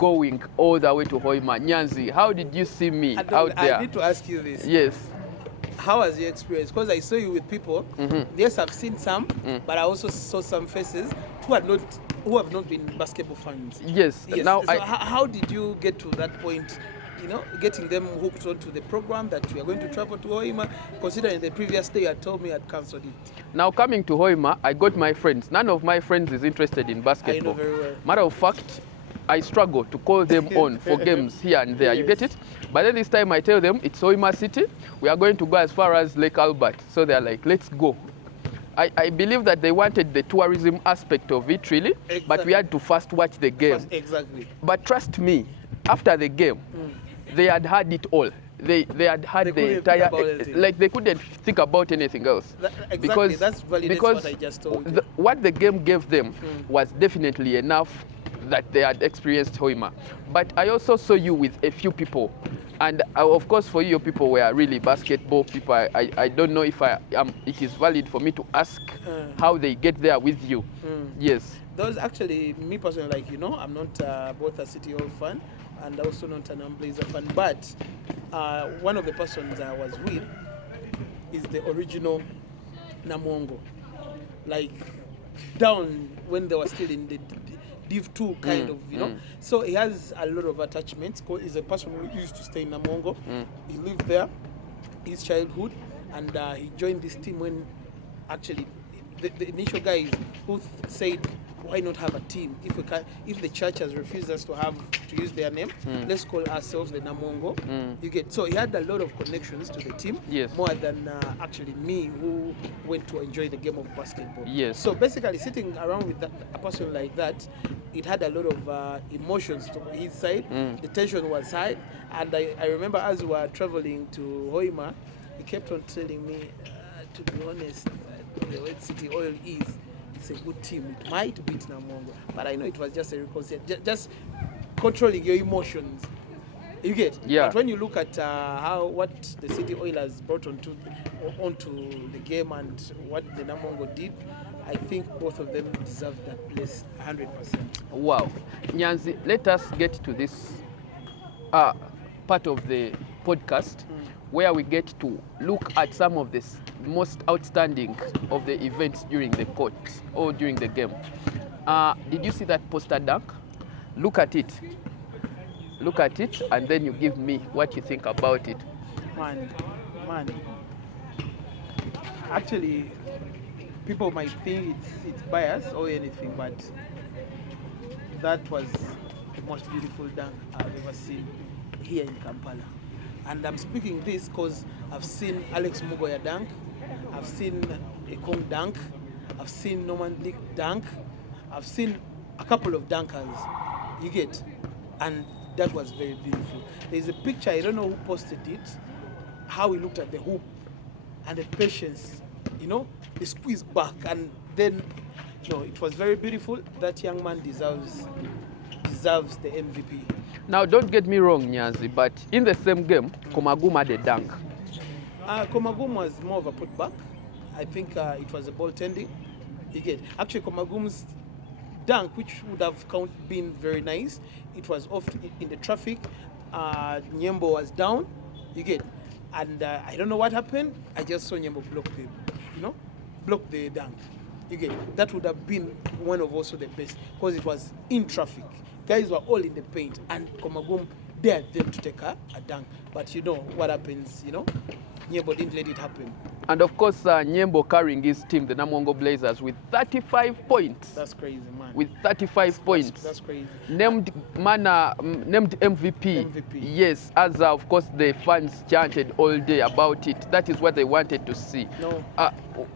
going all the way to Hoima. Nyanzi, how did you see me out there? I need to ask you this. Yes. How was your experience? Because I saw you with people. Yes, I've seen some, but I also saw some faces who have not been basketball fans. Yes. Now, so how did you get to that point? You know, getting them hooked onto the program that we are going to travel to Hoima, considering the previous day you had told me I'd cancelled it. Now coming to Hoima, I got my friends. None of my friends is interested in basketball. I know very well. Matter of fact, I struggle to call them on for games here and there. Yes. You get it? But then this time I tell them it's Hoima City. We are going to go as far as Lake Albert. So they're like, let's go. I believe that they wanted the tourism aspect of it really, exactly. But we had to first watch the game. Exactly. But trust me, after the game, they had had it all. They had had the entire, like they couldn't think about anything else. Exactly, that's what I just told you. What the game gave them was definitely enough that they had experienced Hoima. But I also saw you with a few people. And of course for you, your people were really basketball people. I don't know if it is valid for me to ask how they get there with you. Yes. Those actually, me personally, like, you know, I'm not both a City Hall fan and also not an Blazer fan, but one of the persons I was with is the original Namongo, like down when they were still in the Div 2 kind of, you know. So he has a lot of attachments. He's a person who used to stay in Namongo. He lived there his childhood, and he joined this team when actually the initial guys who said, why not have a team? If the church has refused us to use their name, let's call ourselves the Namongo. You get, so he had a lot of connections to the team, yes, more than actually me, who went to enjoy the game of basketball. Yes. So basically, sitting around with a person like that, it had a lot of emotions to his side. The tension was high, and I remember as we were traveling to Hoima, he kept on telling me, to be honest, the way City Oil is, it's a good team. It might beat Namongo, but I know it was just a reconciliation, just controlling your emotions. You get? Yeah. But when you look at what the City Oilers brought onto the game and what the Namongo did, I think both of them deserve that place 100%. Wow. Nyanzi, let us get to this part of the podcast where we get to look at some of the most outstanding of the events during the court or during the game. Did you see that poster dunk? Look at it. Look at it, and then you give me what you think about it. Man. Actually, people might think it's biased or anything, but that was the most beautiful dunk I've ever seen here in Kampala. And I'm speaking this because I've seen Alex Mugoya dunk, I've seen Ekong dunk, I've seen Norman Leak dunk, I've seen a couple of dunkers, you get, and that was very beautiful. There's a picture, I don't know who posted it, how he looked at the hoop and the patience, you know, the squeeze back, and then, no, it was very beautiful. That young man deserves the MVP. Now, don't get me wrong, Nyanzi, but in the same game, Komagum had a dunk. Komagum was more of a putback. I think it was a ball tending. You get, actually, Komagum's dunk, which would have been very nice, it was off in the traffic. Nyembo was down. You get, and I don't know what happened. I just saw Nyembo block the dunk. You get, that would have been one of also the best because it was in traffic. Guys were all in the paint, and Komagum dared them to take a dunk. But you know what happens, you know? Nyembo didn't let it happen. And of course, Nyembo carrying his team, the Namongo Blazers, with 35 points. That's crazy, man. With 35 points. That's crazy. Named MVP. Yes, as of course the fans chanted all day about it. That is what they wanted to see. No.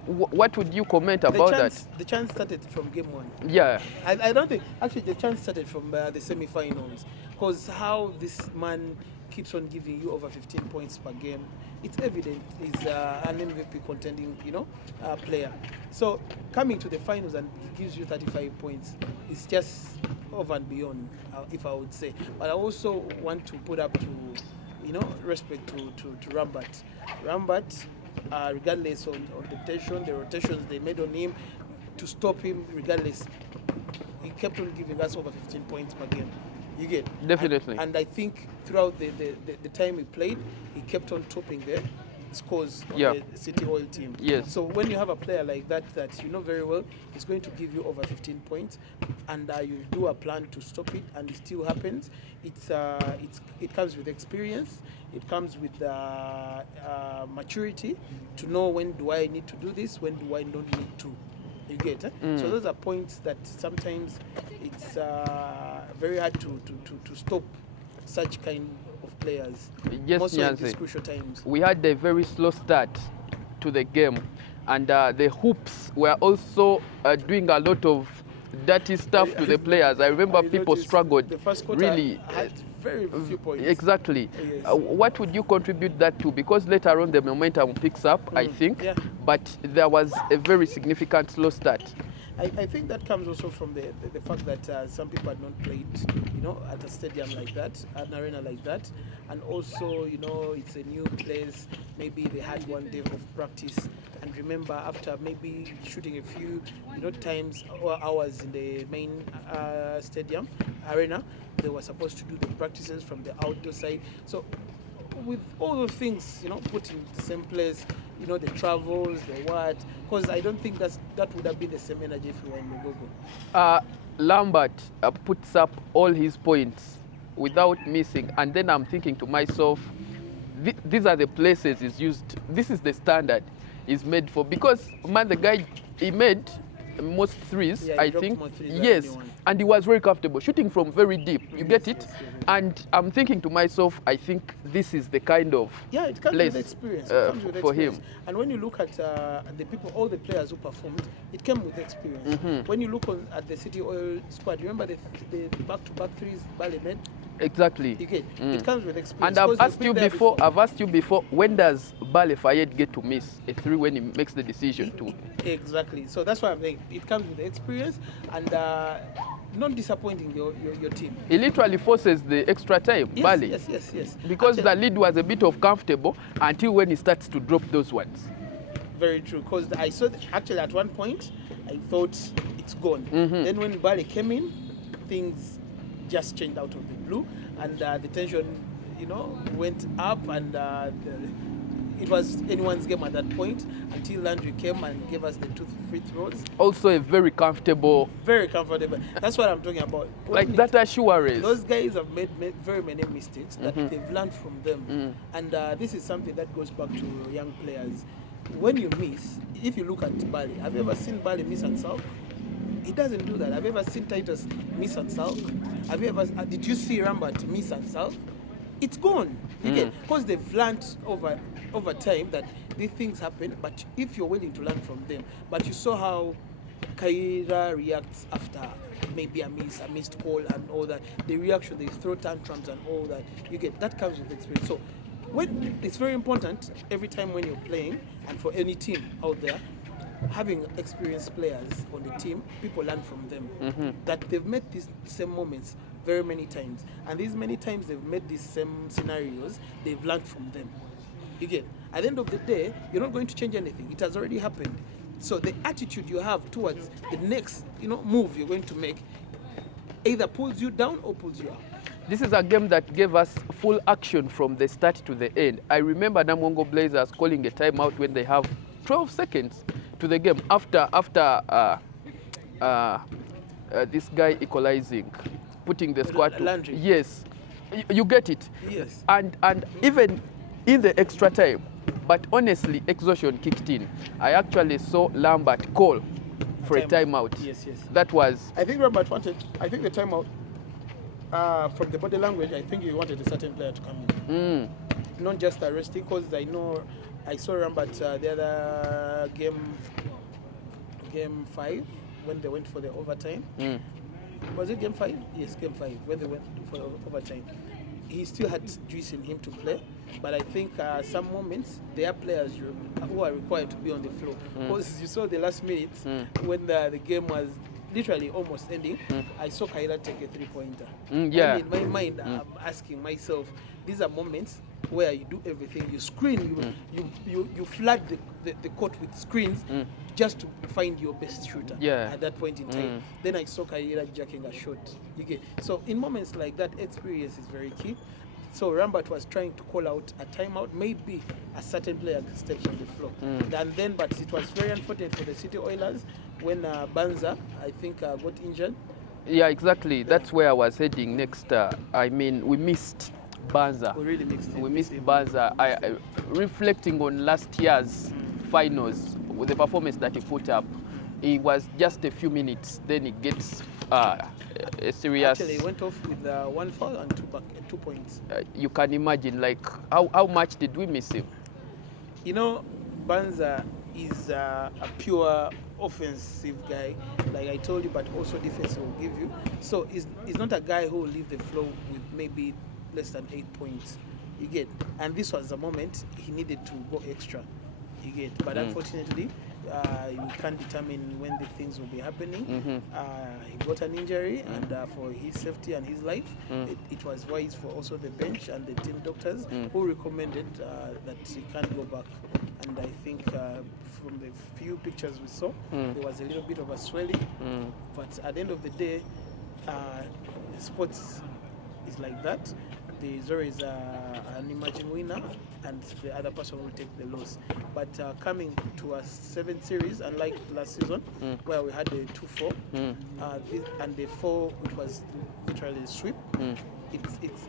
What would you comment about that? The chance started from game one. Yeah. I don't think, actually the chance started from the semi-finals. Because how this man keeps on giving you over 15 points per game, it's evident he's an MVP contending, player. So coming to the finals and he gives you 35 points, it's just over and beyond, if I would say. But I also want to put up to, respect to Rambat. Rambat, regardless of the rotations they made on him, to stop him regardless, he kept on giving us over 15 points per game. You get? Definitely. And I think throughout the time he played, he kept on topping the scores on Yeah. the City Oil team. Yes. So when you have a player like that you know very well is going to give you over 15 points, and you do a plan to stop it, and it still happens. It comes with experience. It comes with maturity to know when do I need to do this, when do I don't need to. You get? So those are points that sometimes it's very hard to stop such kind of players. Yes, Most in these Nyanzi. crucial times. We had a very slow start to the game, and the hoops were also doing a lot of dirty stuff to the players. I remember people struggled. The first quarter really. had very few points. Exactly. Yes. What would you contribute that to? Because later on the momentum picks up, I think, Yeah. but there was a very significant slow start. I think that comes also from the fact that some people had not played, at a stadium like that, an arena like that, and also, it's a new place. Maybe they had 1 day of practice, and remember after maybe shooting a few, times or hours in the main stadium arena, they were supposed to do the practices from the outdoor side. So with all those things, put in the same place, the travels, the what, because I don't think that would have been the same energy if we were in Mugogo. Lambert puts up all his points without missing, and then I'm thinking to myself, these are the places he's used. This is the standard he's made for, because man, the guy, he made most threes, Yeah, I he dropped think. more threes than Yes, anyone. and he was very comfortable shooting from very deep. You get it? Yes. And I'm thinking to myself, I think this is the kind of Yeah, it comes place with experience. for him. And when you look at the people, all the players who performed, it came with experience. When you look at the City Oil squad, remember the back-to-back threes Bale made? Exactly. You get? It comes with experience. And I've because they've asked been you there before, when does Bale Fayed get to miss a three when he makes the decision to? Exactly. So that's why I'm saying it comes with the experience and not disappointing your team. He literally forces the extra time, Yes, Bale. yes. Because Actually, the lead was a bit of comfortable until when he starts to drop those ones. very true. Because I saw actually at one point I thought it's gone. Then when Bale came in, things just changed out of the blue, and the tension, went up, and it was anyone's game at that point until Landry came and gave us the 2 free throws. Also a very comfortable, Very comfortable. That's what I'm talking about. like that assurance. Those guys have made very many mistakes that they've learned from them. And this is something that goes back to young players. When you miss, if you look at Bali, have you ever seen Bali miss and sulk? He doesn't do that. Have you ever seen Titus miss and sulk? Have you ever? Did you see Rambert miss and sulk? It's gone. Because they've learned over time that these things happen. But if you're willing to learn from them, but you saw how Kaira reacts after maybe a missed call and all that. The reaction, they throw tantrums and all that. You get that comes with experience. So it's very important every time when you're playing, and for any team out there, having experienced players on the team, people learn from them. That they've met these same moments very many times, and these many times they've met these same scenarios, they've learned from them. You get? At the end of the day, you're not going to change anything. It has already happened. So the attitude you have towards the next, move you're going to make, either pulls you down or pulls you up. This is a game that gave us full action from the start to the end. I remember Namongo Blazers calling a timeout when they have 12 seconds to the game after this guy equalizing, putting the squad to Landry. Yes, you get it. Yes. And even in the extra time, but honestly, exhaustion kicked in. I actually saw Lambert call for a timeout. Yes. That was. I think Lambert wanted. I think the timeout. From the body language, I think he wanted a certain player to come in. Not just arresting, because I know I saw Rambert the other game 5 when they went for the overtime. Was it game 5? Yes, game 5 when they went for the overtime. He still had juice in him to play, but I think some moments there are players who are required to be on the floor. Because you saw the last minute when the game was literally almost ending, I saw Kaila take a 3-pointer. Yeah. And in my mind, I'm asking myself, these are moments where you do everything. You screen, you flood the court with screens just to find your best shooter at that point in time. Then I saw Kaira jacking a shot. You get, so in moments like that, experience is very key. So Rambert was trying to call out a timeout, maybe a certain player steps on the floor. And then, but it was very unfortunate for the City Oilers when Banza, I think, got injured. Yeah, exactly. That's where I was heading next. I mean, we missed Banza. We really missed him. We missed Banza. Reflecting on last year's finals, with the performance that he put up, it was just a few minutes. Then it gets a serious. Actually, he went off with 1 foul and 2 points. You can imagine, like, how much did we miss him? You know, Banza is a pure offensive guy, like I told you, but also defense will give you. So he's not a guy who will leave the floor with maybe less than 8 points. You get, and this was the moment he needed to go extra. You get, but unfortunately, you can't determine when the things will be happening. He got an injury, and for his safety and his life, it was wise for also the bench and the team doctors who recommended that he can't go back. And I think from the few pictures we saw, there was a little bit of a swelling. But at the end of the day, sports is like that. There's always an emerging winner, and the other person will take the loss. But coming to a 7th series, unlike last season, where we had the 2-4, and the 4, it was literally a sweep.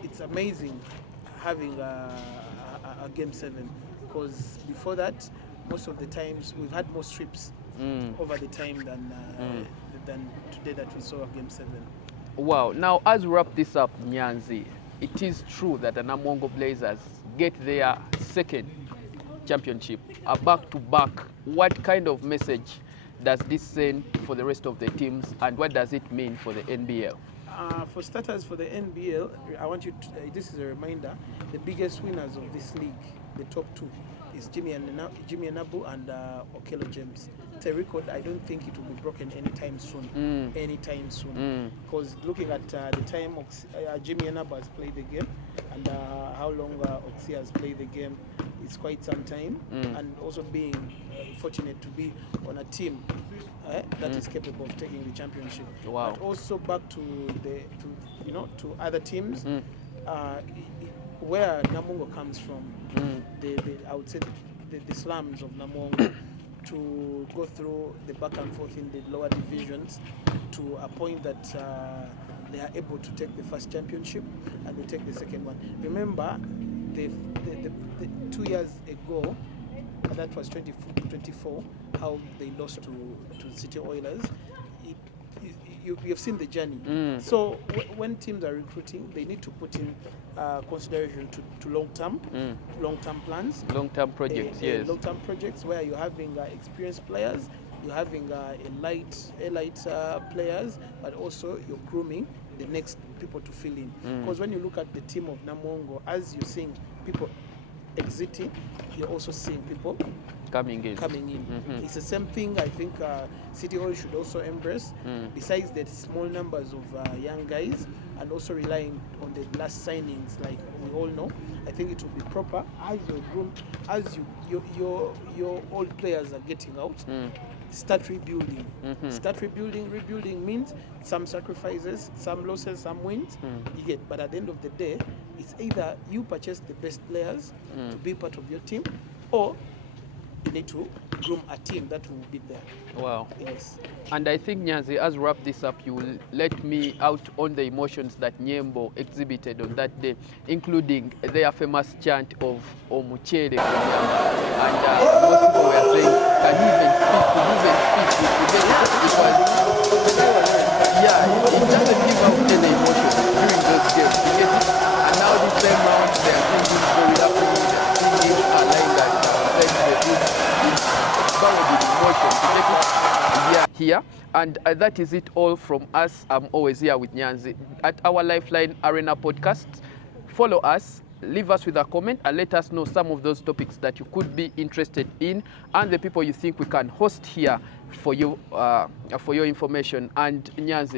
It's amazing having a game 7, because before that, most of the times we've had more sweeps over the time than today that we saw a game 7. Wow. Now, as we wrap this up, Nyanzi, it is true that the Namongo Blazers get their 2nd championship, a back-to-back. What kind of message does this send for the rest of the teams, and what does it mean for the NBL? For starters, for the NBL, I want you to, this is a reminder, the biggest winners of this league, the top 2, is Jimmy Anabu and Okello James. It's a record. I don't think it will be broken anytime soon. Anytime soon. Because looking at the time Jimmy Anabu has played the game, and how long Oxia has played the game, it's quite some time. And also being fortunate to be on a team that is capable of taking the championship. Wow. But also back to to other teams. Where Namongo comes from, I would say the slums of Namongo, to go through the back and forth in the lower divisions to a point that they are able to take the first championship and they take the second one. Remember, the 2 years ago, that was 24, how they lost to City Oilers. You've seen the journey. So when teams are recruiting, they need to put in consideration to long-term plans. Long-term projects, yes. Long-term projects where you're having experienced players, you're having elite players, but also you're grooming the next people to fill in. Because when you look at the team of Namongo, as you're seeing people exiting, you're also seeing people coming in. It's the same thing I think City Hall should also embrace, besides the small numbers of young guys, and also relying on the last signings like we all know. I think it will be proper as your old players are getting out, start rebuilding. Start rebuilding. Rebuilding means some sacrifices, some losses, some wins. You get, but at the end of the day, it's either you purchase the best players to be part of your team, or you need to groom a team that will be there. Wow. Yes. And I think, Nyanzi, as we wrap this up, you will let me out on the emotions that Nyembo exhibited on that day, including their famous chant of Omuchere. And most people were saying, can you even speak? It doesn't give out any emotion during those games. And now this time round, they are singing very rapidly, they are singing a line that here, and that is it all from us. I'm always here with Nyanzi at our Lifeline Arena podcast. Follow us, leave us with a comment, and let us know some of those topics that you could be interested in, and the people you think we can host here for you for your information. And Nyanzi,